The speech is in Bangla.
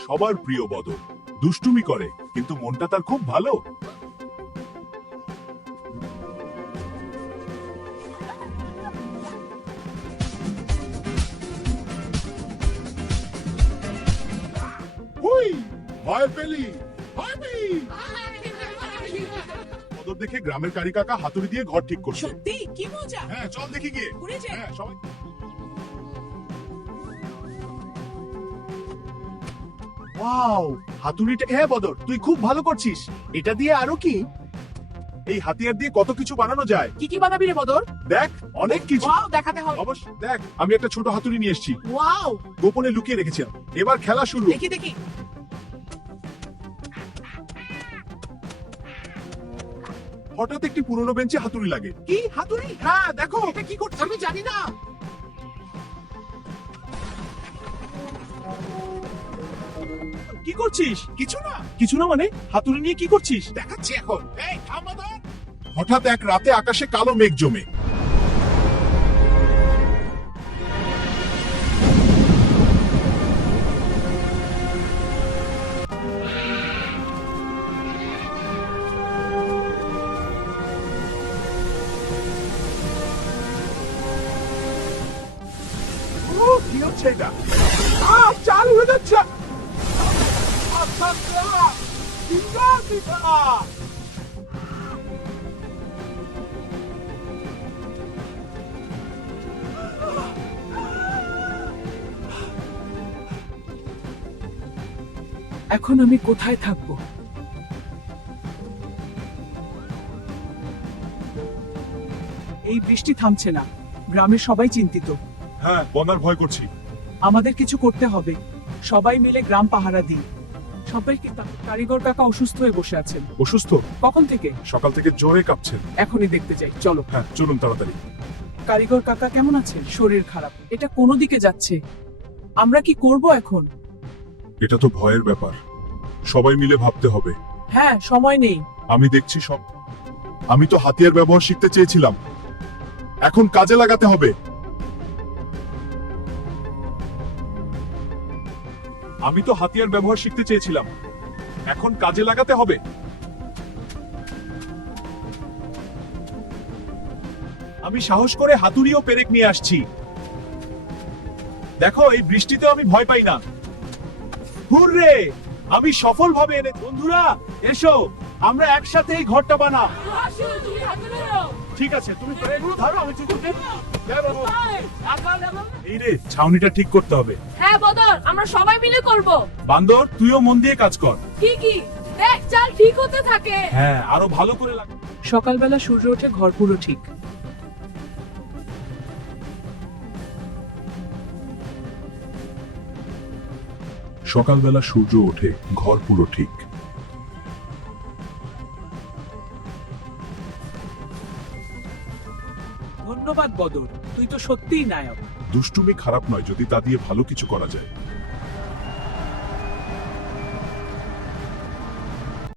সবার প্রিয় বদর। দুষ্টুমি করে কিন্তু মনটা তার খুব ভালো। হুই, ভয় পেলি? ভয় পেলি? বদর দেখে গ্রামের কারি কাকা হাতুড়ি দিয়ে ঘর ঠিক করছে। সত্যি কি মজা! হ্যাঁ, চল দেখি গিয়ে। ঘুরে যাই। হ্যাঁ, সবাই। ওয়াও, হাতুড়িটা। হ্যাঁ বদর, তুই খুব ভালো করছিস। এটা দিয়ে আরো কি? এই হাতিয়ার দিয়ে কত কিছু বানানো যায়। কি কি বানাবি রে বদর? দেখ, অনেক কিছু। ওয়াও, দেখাতে হবে। অবশ্য দেখ, আমি একটা ছোট হাতুড়ি নিয়ে এসেছি। ওয়াও, গোপনে লুকিয়ে রেখেছিলাম। এবার খেলা শুরু। দেখি দেখি। হঠাৎ একটি পুরনো বেঞ্চে হাতুড়ি লাগে। কি হাতুড়ি? হ্যাঁ, দেখো। এটা কি করছে আমি জানি না। কি করছিস? কিছু না। কিছু না মানে? হাতুড়ি নিয়ে কি করছিস? দেখাচ্ছি এখন। এই থাম বদর। হঠাৎ এক রাতে আকাশে কালো মেঘ জমে। ও, কি হচ্ছে এটা? চাল উড়ে যাচ্ছে। আচ্ছা, দিদা, দিদা। এখন আমি কোথায় থাকবো? এই বৃষ্টি থামছে না। গ্রামের সবাই চিন্তিত। হ্যাঁ, বন্যার ভয় করছি। আমাদের কিছু করতে হবে। সবাই মিলে গ্রাম পাহারা দিই। সবাইকে কারিগর কাকা অসুস্থ হয়ে বসে আছেন। অসুস্থ? কখন থেকে? সকাল থেকে জোরে কাঁপছেন। এখনই দেখতে যাই, চলো। হ্যাঁ, চলুন তাড়াতাড়ি। কারিগর কাকা কেমন আছেন? শরীর খারাপ। এটা কোনো দিকে যাচ্ছে। আমরা কি করব এখন? এটা তো ভয়ের ব্যাপার। সবাই মিলে ভাবতে হবে। হ্যাঁ, সময় নেই। আমি দেখছি সব। আমি তো হাতিয়ার ব্যবহার শিখতে চেয়েছিলাম। এখন কাজে লাগাতে হবে। আমি তো হাতিয়ার ব্যবহার শিখতে চেয়েছিলাম। এখন কাজে লাগাতে হবে। আমি সাহস করে হাতুড়ি ও পেরেক নিয়ে আসছি। দেখো, এই বৃষ্টিতে আমি ভয় পাই না। হুররে! আমি সফলভাবে এনে। বন্ধুরা, এসো, আমরা একসাথে এই ঘরটা বানা। ঠিক আছে, তুমি পেরেকগুলো ধরো, আমি চিকুকে। এই রে, ছাউনিটা ঠিক করতে হবে। হ্যাঁ বদর, আমরা সবাই মিলে করব। বান্দর, তুইও মন দিয়ে কাজ কর। কি কি? দেখ, চাল ঠিক হতে থাকে। হ্যাঁ, আরো ভালো করে লাগ। সকালবেলা সূর্য ওঠে, ঘর পুরো ঠিক। সকালবেলা সূর্য ওঠে, ঘর পুরো ঠিক। ধন্যবাদ বদর, তুই তো সত্যিই নায়ক। দুষ্টুমি খারাপ নয় যদি তা দিয়ে ভালো কিছু করা যায়।